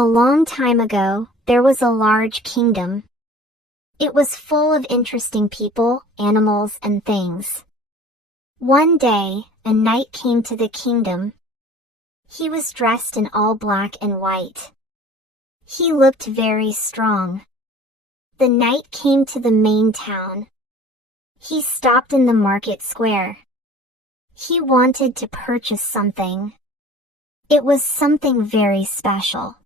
A long time ago, there was a large kingdom. It was full of interesting people, animals, and things. One day, a knight came to the kingdom. He was dressed in all black and white. He looked very strong. The knight came to the main town. He stopped in the market square. He wanted to purchase something. It was something very special.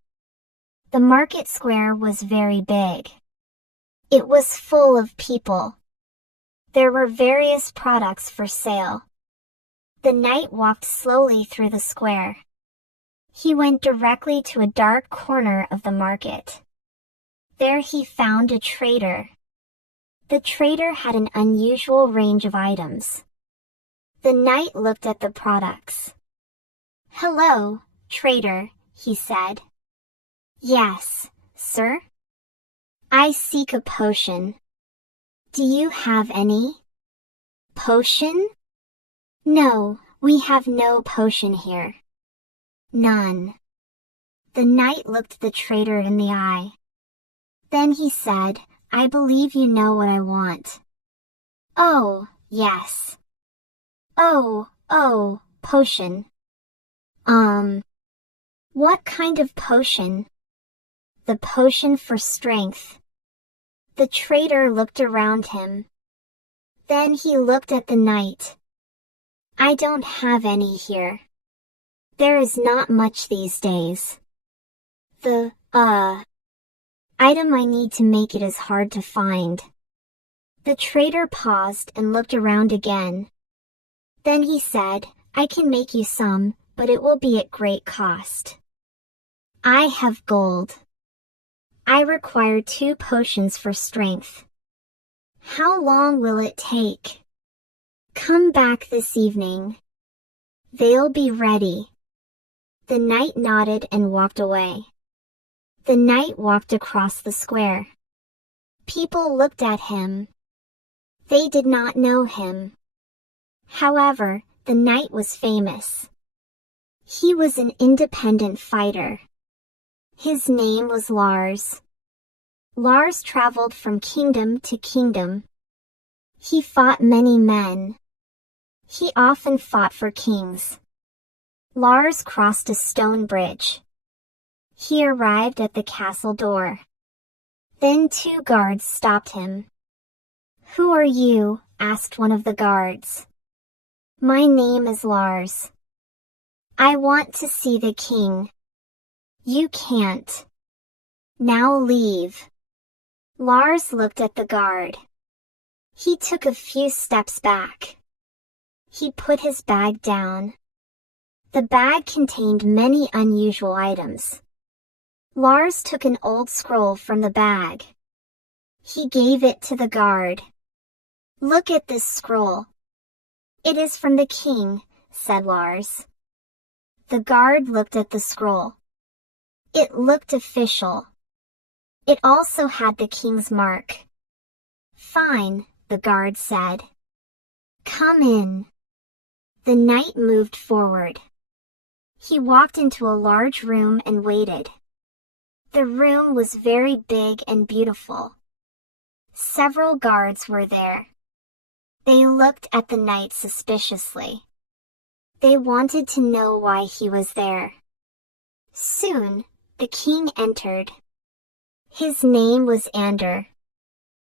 The market square was very big. It was full of people. There were various products for sale. The knight walked slowly through the square. He went directly to a dark corner of the market. There he found a trader. The trader had an unusual range of items. The knight looked at the products. "Hello, trader," he said. "Yes, sir? I seek a potion. Do you have any?" "Potion? No, we have no potion here." "None." The knight looked the trader in the eye. Then he said, "I believe you know what I want." "Oh, yes." Oh, potion. What kind of potion?" "The potion for strength." The trader looked around him. Then he looked at the knight. "I don't have any here. There is not much these days. The, item I need to make it is hard to find." The trader paused and looked around again. Then he said, "I can make you some, but it will be at great cost. I have gold. I require 2 potions for strength. How long will it take?" "Come back this evening. They'll be ready." The knight nodded and walked away. The knight walked across the square. People looked at him. They did not know him. However, the knight was famous. He was an independent fighter. His name was Lars. Lars traveled from kingdom to kingdom. He fought many men. He often fought for kings. Lars crossed a stone bridge. He arrived at the castle door. Then 2 guards stopped him. "Who are you?" asked one of the guards. "My name is Lars. I want to see the king." "You can't. Now leave." Lars looked at the guard. He took a few steps back. He put his bag down. The bag contained many unusual items. Lars took an old scroll from the bag. He gave it to the guard. "Look at this scroll." "It is from the king," said Lars. The guard looked at the scroll. It looked official. It also had the king's mark. "Fine," the guard said. "Come in." The knight moved forward. He walked into a large room and waited. The room was very big and beautiful. Several guards were there. They looked at the knight suspiciously. They wanted to know why he was there. Soon, the king entered. His name was Ander.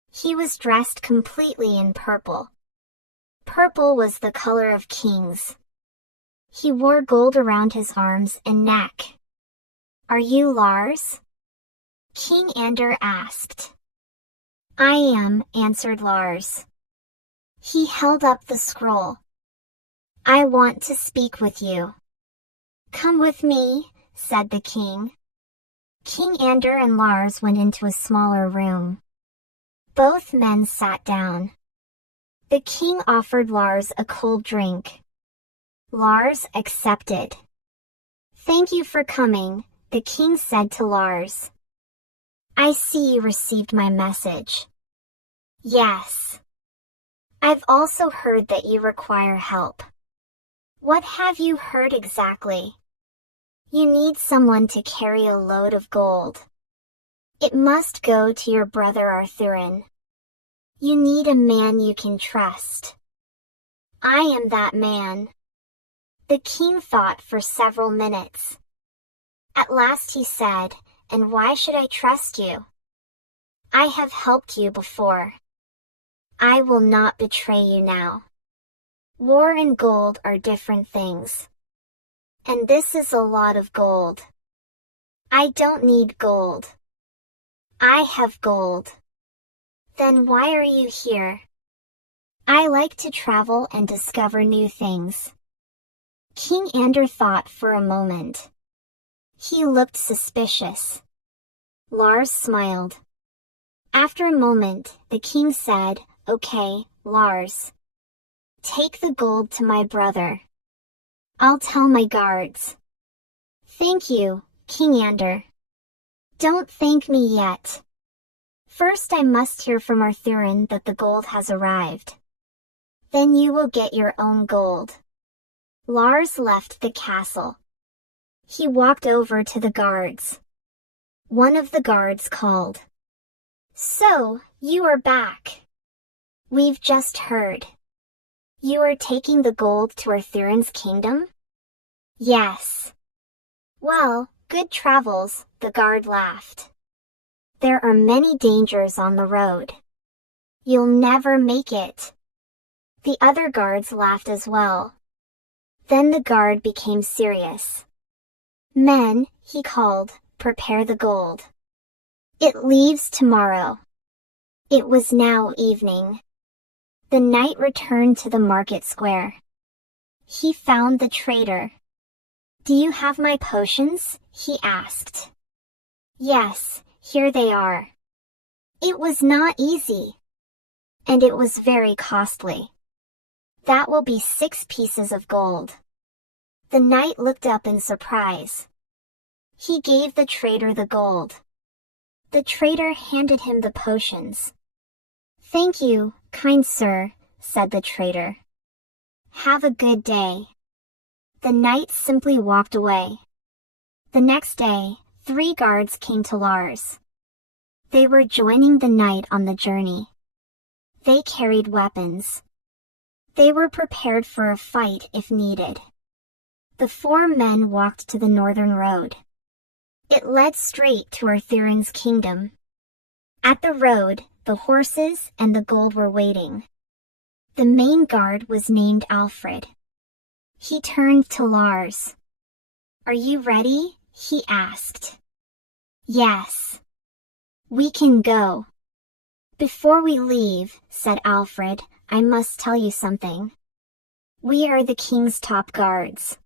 He was dressed completely in purple. Purple was the color of kings. He wore gold around his arms and neck. "Are you Lars?" King Ander asked. "I am," answered Lars. He held up the scroll. "I want to speak with you." "Come with me," said the king. King Ander and Lars went into a smaller room. Both men sat down. The king offered Lars a cold drink. Lars accepted. "Thank you for coming," the king said to Lars. "I see you received my message." "Yes. I've also heard that you require help." "What have you heard exactly?" You need someone to carry a load of gold. It must go to your brother Arthurin. You need a man you can trust. I am that man. The king thought for several minutes. At last he said, "And why should I trust you? I have helped you before. I will not betray you now. War and gold are different things. And this is a lot of gold. I don't need gold. I have gold. Then why are you here?" "I like to travel and discover new things." King Ander thought for a moment. He looked suspicious. Lars smiled. After a moment, the king said, "Okay, Lars. Take the gold to my brother. I'll tell my guards." "Thank you, King Ander." "Don't thank me yet. First I must hear from Arthurin that the gold has arrived. Then you will get your own gold." Lars left the castle. He walked over to the guards. One of the guards called. "So, you are back. We've just heard. You are taking the gold to Arthurin's kingdom?" "Yes." "Well, good travels," the guard laughed. "There are many dangers on the road. You'll never make it." The other guards laughed as well. Then the guard became serious. "Men," he called, "prepare the gold. It leaves tomorrow." It was now evening. The knight returned to the market square. He found the trader. "Do you have my potions?" he asked. "Yes, here they are." It was not easy. And it was very costly. "That will be 6 pieces of gold." The knight looked up in surprise. He gave the trader the gold. The trader handed him the potions. "Thank you, kind sir," said the trader. "Have a good day." The knight simply walked away. The next day, 3 guards came to Lars. They were joining the knight on the journey. They carried weapons. They were prepared for a fight if needed. The 4 men walked to the northern road. It led straight to Arthurin's kingdom. At the road, the horses and the gold were waiting. The main guard was named Alfred. He turned to Lars. "Are you ready?" he asked. "Yes. We can go." "Before we leave," said Alfred, "I must tell you something. We are the king's top guards.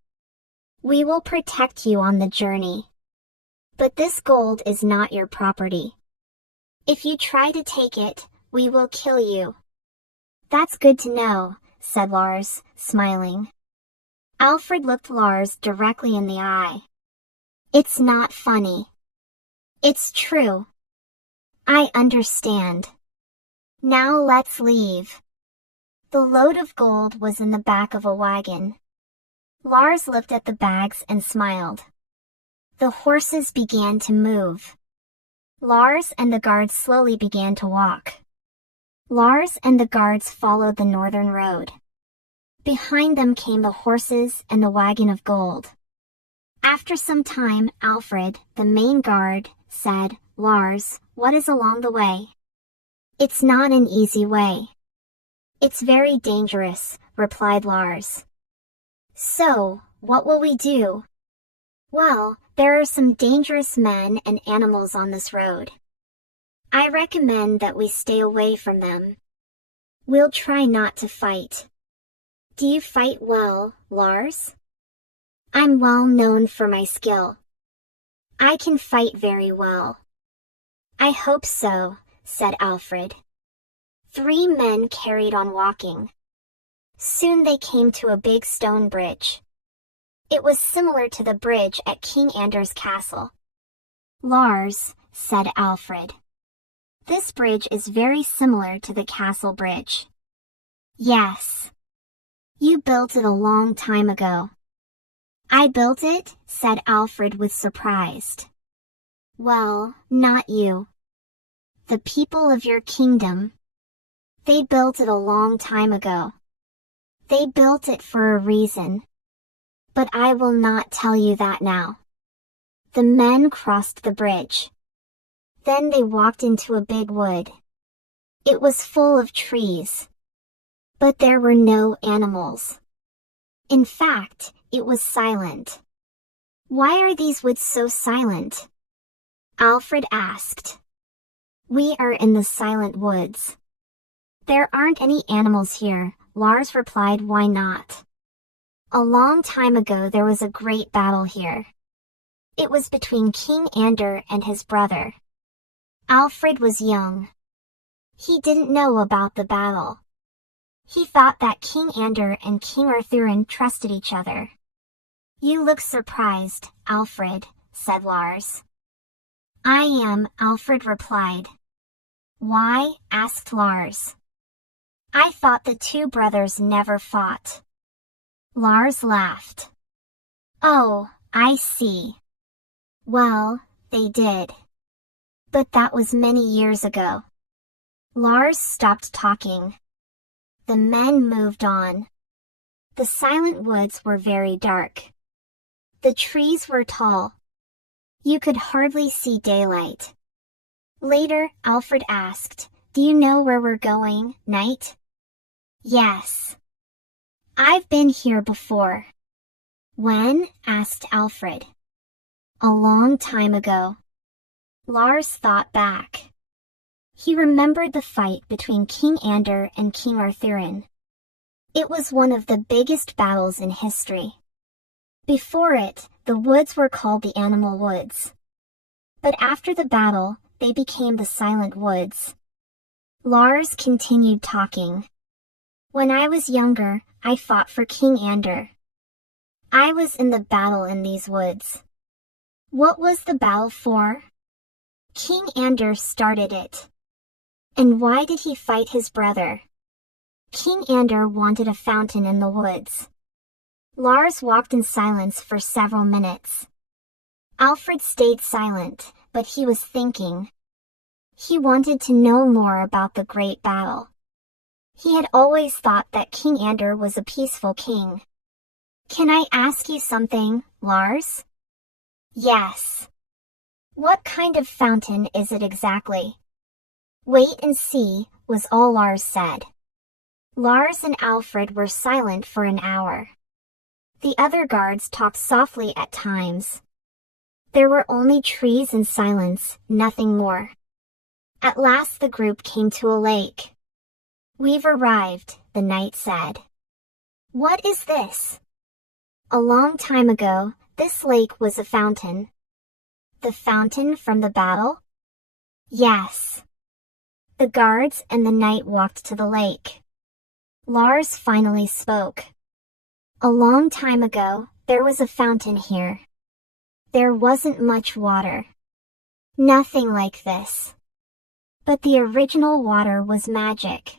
We will protect you on the journey. But this gold is not your property. If you try to take it, we will kill you." "That's good to know," said Lars, smiling. Alfred looked Lars directly in the eye. "It's not funny. It's true. I understand. Now let's leave." The load of gold was in the back of a wagon. Lars looked at the bags and smiled. The horses began to move. Lars and the guards slowly began to walk. Lars and the guards followed the northern road. Behind them came the horses and the wagon of gold. After some time, Alfred, the main guard, said, "Lars, what is along the way?" "It's not an easy way. It's very dangerous," replied Lars. "So, what will we do?" "Well, there are some dangerous men and animals on this road. I recommend that we stay away from them. We'll try not to fight." "Do you fight well, Lars?" "I'm well known for my skill. I can fight very well." "I hope so," said Alfred. 3 men carried on walking. Soon they came to a big stone bridge. It was similar to the bridge at King Ander's castle. "Lars," said Alfred. "This bridge is very similar to the castle bridge." "Yes. You built it a long time ago." I built it, said Alfred with surprise. Well, not you. The people of your kingdom. They built it a long time ago. They built it for a reason. But I will not tell you that now. The men crossed the bridge. Then they walked into a big wood. It was full of trees. But there were no animals. In fact, it was silent. Why are these woods so silent? Alfred asked. We are in the silent woods. There aren't any animals here, Lars replied. Why not? A long time ago there was a great battle here. It was between King Ander and his brother. Alfred was young. He didn't know about the battle. He thought that King Ander and King Arthurin trusted each other. You look surprised, Alfred, said Lars. I am, Alfred replied. Why? Asked Lars. I thought the two brothers never fought. Lars laughed. Oh, I see. Well, they did. But that was many years ago. Lars stopped talking. The men moved on. The silent woods were very dark. The trees were tall. You could hardly see daylight. Later, Alfred asked, Do you know where we're going, Knight? Yes. I've been here before. When? Asked Alfred. A long time ago. Lars thought back. He remembered the fight between King Ander and King Arthurin. It was one of the biggest battles in history. Before it, the woods were called the Animal Woods. But after the battle, they became the Silent Woods. Lars continued talking. When I was younger, I fought for King Ander. I was in the battle in these woods. What was the battle for? King Ander started it. And why did he fight his brother? King Ander wanted a fountain in the woods. Lars walked in silence for several minutes. Alfred stayed silent, but he was thinking. He wanted to know more about the great battle. He had always thought that King Ander was a peaceful king. Can I ask you something, Lars? Yes. What kind of fountain is it exactly? Wait and see, was all Lars said. Lars and Alfred were silent for an hour. The other guards talked softly at times. There were only trees and silence, nothing more. At last the group came to a lake. We've arrived, the knight said. What is this? A long time ago, this lake was a fountain. The fountain from the battle? Yes. The guards and the knight walked to the lake. Lars finally spoke. A long time ago, there was a fountain here. There wasn't much water. Nothing like this. But the original water was magic.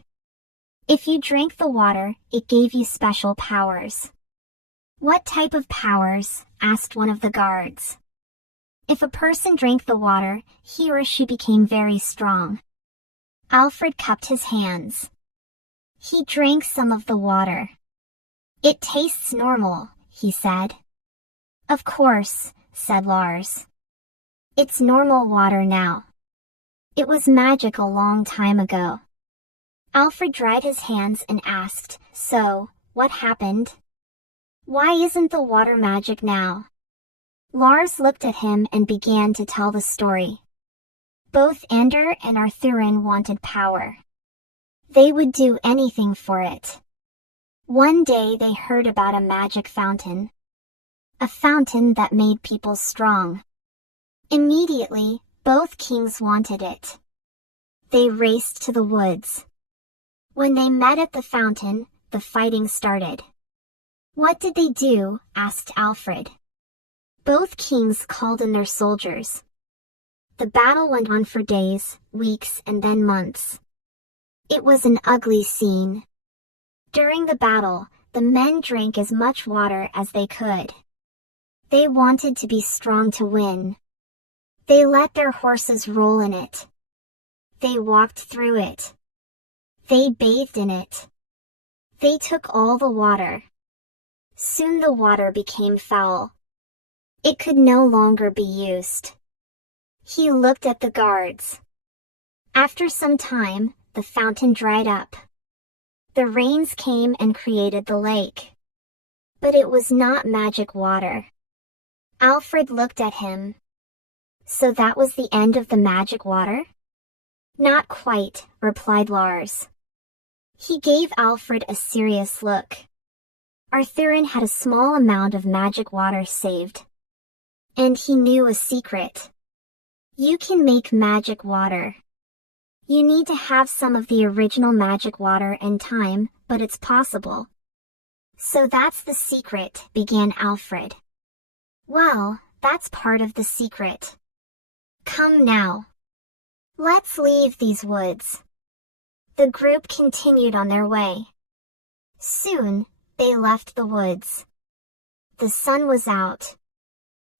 If you drank the water, it gave you special powers. What type of powers? Asked one of the guards. If a person drank the water, he or she became very strong. Alfred cupped his hands. He drank some of the water. It tastes normal, he said. Of course, said Lars. It's normal water now. It was magic a long time ago. Alfred dried his hands and asked, So, what happened? Why isn't the water magic now? Lars looked at him and began to tell the story. Both Ander and Arthurin wanted power. They would do anything for it. One day they heard about a magic fountain. A fountain that made people strong. Immediately, both kings wanted it. They raced to the woods. When they met at the fountain, the fighting started. What did they do? Asked Alfred. Both kings called in their soldiers. The battle went on for days, weeks, and then months. It was an ugly scene. During the battle, the men drank as much water as they could. They wanted to be strong to win. They let their horses roll in it. They walked through it. They bathed in it. They took all the water. Soon the water became foul. It could no longer be used. He looked at the guards. After some time, the fountain dried up. The rains came and created the lake. But it was not magic water. Alfred looked at him. So that was the end of the magic water? Not quite, replied Lars. He gave Alfred a serious look. Arthurian had a small amount of magic water saved. And he knew a secret. You can make magic water. You need to have some of the original magic water and time, but it's possible. So that's the secret, began Alfred. Well, that's part of the secret. Come now. Let's leave these woods. The group continued on their way. Soon, they left the woods. The sun was out.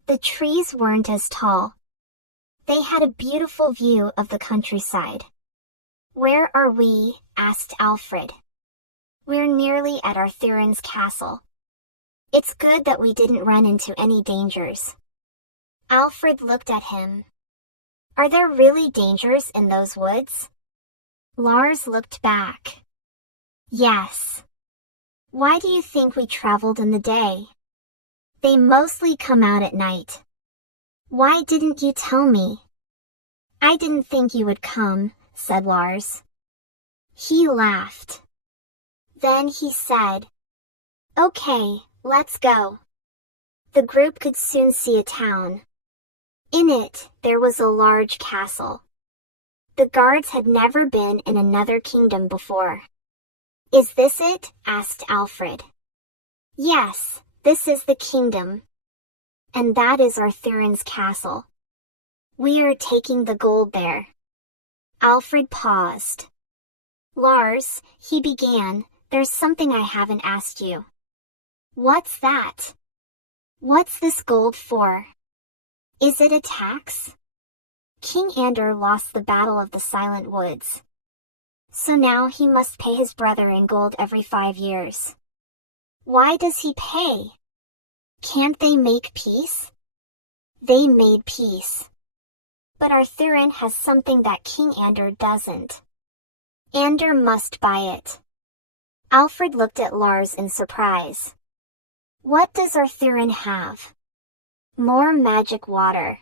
The trees weren't as tall. They had a beautiful view of the countryside. Where are we? Asked Alfred. We're nearly at Arthurian's castle. It's good that we didn't run into any dangers. Alfred looked at him. Are there really dangers in those woods? Lars looked back. Yes. Why do you think we traveled in the day? They mostly come out at night. Why didn't you tell me? I didn't think you would come, said Lars. He laughed. Then he said, Okay, let's go. The group could soon see a town. In it, there was a large castle. The guards had never been in another kingdom before. Is this it? Asked Alfred. Yes, this is the kingdom. And that is Arthurian's castle. We are taking the gold there. Alfred paused. Lars, he began, there's something I haven't asked you. What's that? What's this gold for? Is it a tax? King Ander lost the Battle of the Silent Woods. So now he must pay his brother in gold every 5 years. Why does he pay? Can't they make peace? They made peace. But Arthurian has something that King Ander doesn't. Ander must buy it. Alfred looked at Lars in surprise. What does Arthurian have? More magic water.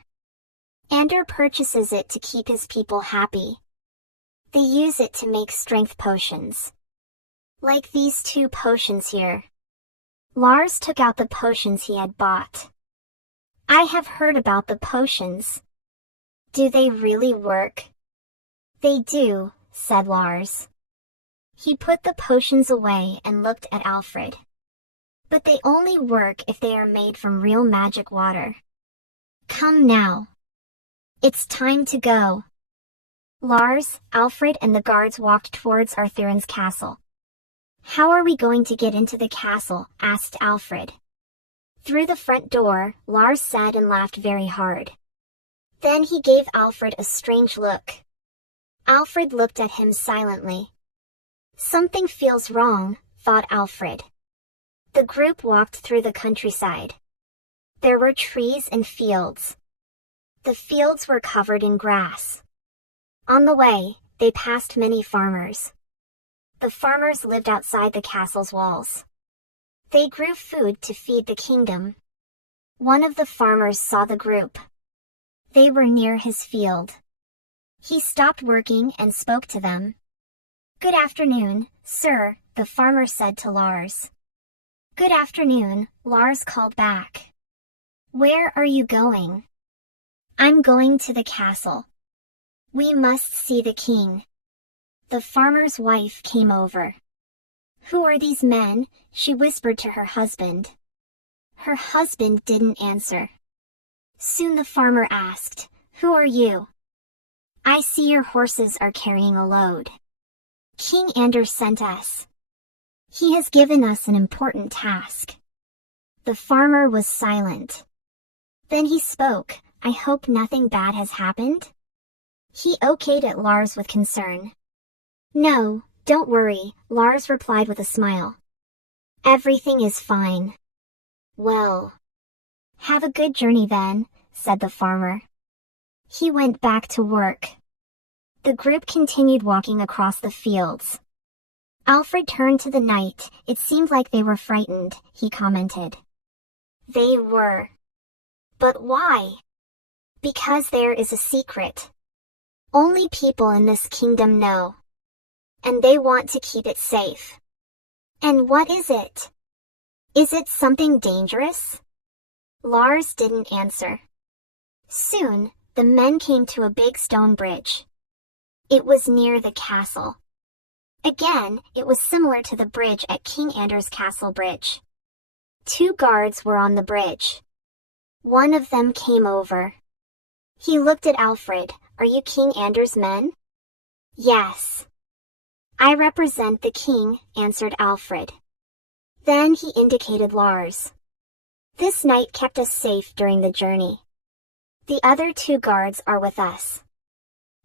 Ander purchases it to keep his people happy. They use it to make strength potions. Like these 2 potions here. Lars took out the potions he had bought. I have heard about the potions. Do they really work? They do, said Lars. He put the potions away and looked at Alfred. But they only work if they are made from real magic water. Come now. It's time to go. Lars, Alfred and the guards walked towards Arthurian's castle. How are we going to get into the castle? Asked Alfred. Through the front door, Lars said and laughed very hard. Then he gave Alfred a strange look. Alfred looked at him silently. Something feels wrong, thought Alfred. The group walked through the countryside. There were trees and fields. The fields were covered in grass. On the way, they passed many farmers. The farmers lived outside the castle's walls. They grew food to feed the kingdom. One of the farmers saw the group. They were near his field. He stopped working and spoke to them. Good afternoon, sir, the farmer said to Lars. Good afternoon, Lars called back. Where are you going? I'm going to the castle. We must see the king. The farmer's wife came over. Who are these men? She whispered to her husband. Her husband didn't answer. Soon the farmer asked, Who are you? I see your horses are carrying a load. King Ander sent us. He has given us an important task. The farmer was silent. Then he spoke, I hope nothing bad has happened? He okayed at Lars with concern. No, don't worry, Lars replied with a smile. Everything is fine. Well, have a good journey then, said the farmer. He went back to work. The group continued walking across the fields. Alfred turned to the knight. It seemed like they were frightened, he commented. They were. But why? Because there is a secret. Only people in this kingdom know. And they want to keep it safe. And what is it? Is it something dangerous? Lars didn't answer. Soon, the men came to a big stone bridge. It was near the castle. Again, it was similar to the bridge at King Anders' castle bridge. 2 guards were on the bridge. One of them came over. He looked at Alfred. Are you King Anders' men? Yes. I represent the king, answered Alfred. Then he indicated Lars. This knight kept us safe during the journey. The other 2 guards are with us.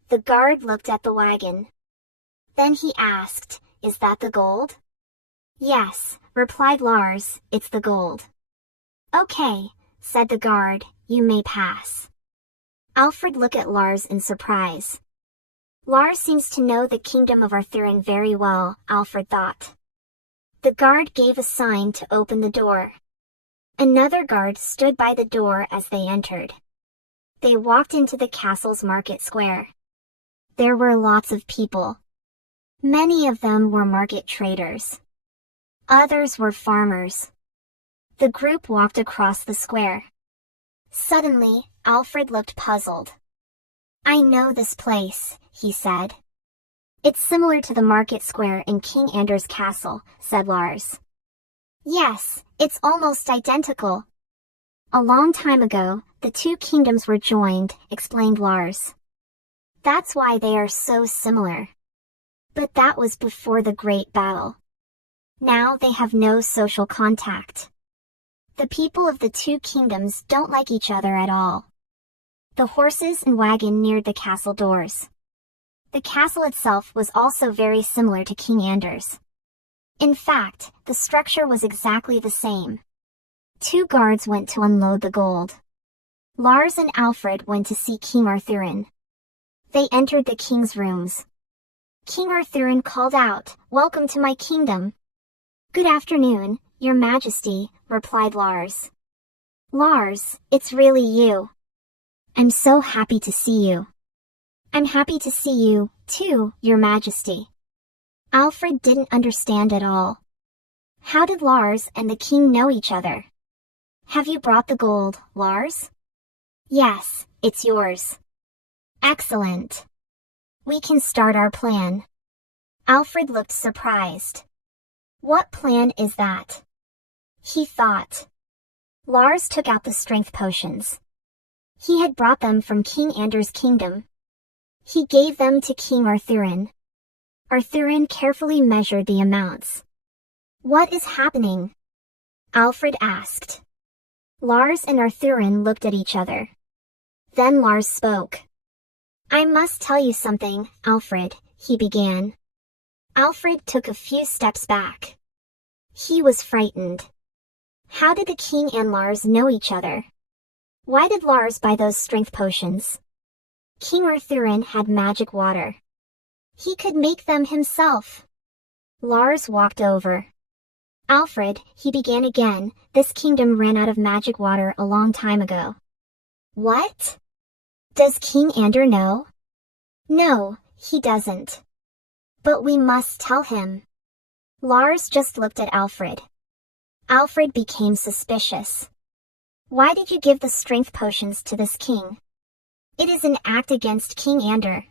The guard looked at the wagon. Then he asked, Is that the gold? Yes, replied Lars, it's the gold. Okay, said the guard, you may pass. Alfred looked at Lars in surprise. Lars seems to know the kingdom of Arthurian very well, Alfred thought. The guard gave a sign to open the door. Another guard stood by the door as they entered. They walked into the castle's market square. There were lots of people. Many of them were market traders. Others were farmers. The group walked across the square. Suddenly, Alfred looked puzzled. I know this place, he said. It's similar to the market square in King Anders' castle, said Lars. Yes, it's almost identical. A long time ago, the 2 kingdoms were joined, explained Lars. That's why they are so similar. But that was before the Great Battle. Now they have no social contact. The people of the 2 kingdoms don't like each other at all. The horses and wagon neared the castle doors. The castle itself was also very similar to King Anders. In fact, the structure was exactly the same. 2 guards went to unload the gold. Lars and Alfred went to see King Arthurian. They entered the king's rooms. King Arthurian called out, Welcome to my kingdom. Good afternoon, your majesty, replied Lars. Lars, it's really you. I'm so happy to see you. I'm happy to see you, too, your majesty. Alfred didn't understand at all. How did Lars and the king know each other? Have you brought the gold, Lars? Yes, it's yours. Excellent. We can start our plan. Alfred looked surprised. What plan is that? He thought. Lars took out the strength potions. He had brought them from King Anders' kingdom. He gave them to King Arthurian. Arthurian carefully measured the amounts. What is happening? Alfred asked. Lars and Arthurian looked at each other. Then Lars spoke. I must tell you something, Alfred, he began. Alfred took a few steps back. He was frightened. How did the king and Lars know each other? Why did Lars buy those strength potions? King Arthurian had magic water. He could make them himself. Lars walked over. Alfred, he began again, this kingdom ran out of magic water a long time ago. What? Does King Ander know? No, he doesn't. But we must tell him. Lars just looked at Alfred. Alfred became suspicious. Why did you give the strength potions to this king? It is an act against King Ander.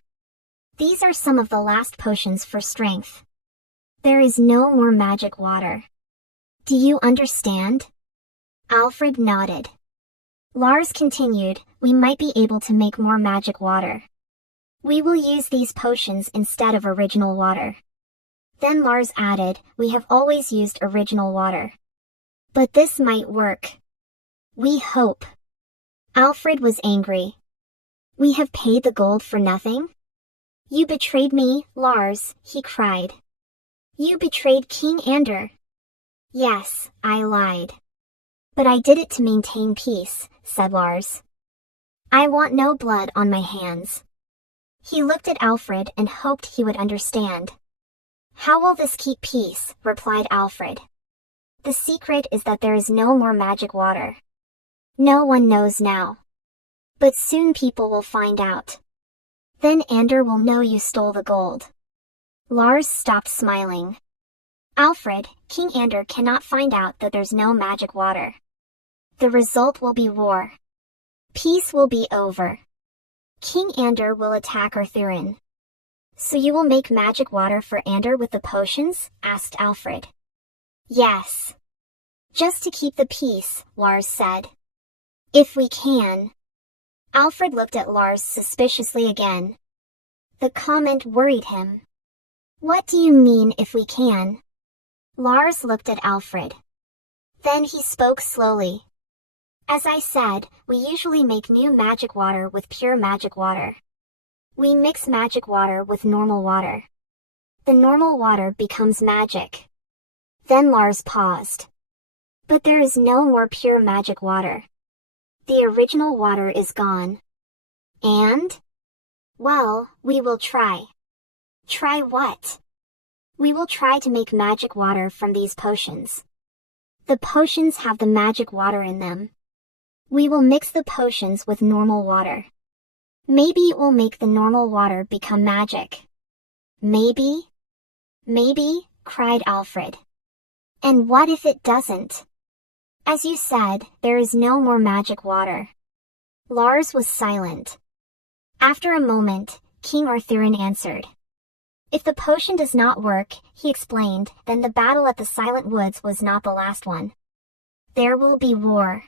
These are some of the last potions for strength. There is no more magic water. Do you understand? Alfred nodded. Lars continued, we might be able to make more magic water. We will use these potions instead of original water. Then Lars added, we have always used original water. But this might work. We hope. Alfred was angry. We have paid the gold for nothing? You betrayed me, Lars, he cried. You betrayed King Ander. Yes, I lied. But I did it to maintain peace, said Lars. I want no blood on my hands. He looked at Alfred and hoped he would understand. How will this keep peace? Replied Alfred. The secret is that there is no more magic water. No one knows now. But soon people will find out. Then Ander will know you stole the gold. Lars stopped smiling. Alfred, King Ander cannot find out that there's no magic water. The result will be war. Peace will be over. King Ander will attack Arthurian. So you will make magic water for Ander with the potions? Asked Alfred. Yes. Just to keep the peace, Lars said. If we can. Alfred looked at Lars suspiciously again. The comment worried him. What do you mean if we can? Lars looked at Alfred. Then he spoke slowly. As I said, we usually make new magic water with pure magic water. We mix magic water with normal water. The normal water becomes magic. Then Lars paused. But there is no more pure magic water. The original water is gone. And? Well, we will try. Try what? We will try to make magic water from these potions. The potions have the magic water in them. We will mix the potions with normal water. Maybe it will make the normal water become magic. Maybe? Maybe, cried Alfred. And what if it doesn't? As you said, there is no more magic water. Lars was silent. After a moment, King Arthurian answered. If the potion does not work, he explained, then the battle at the Silent Woods was not the last one. There will be war.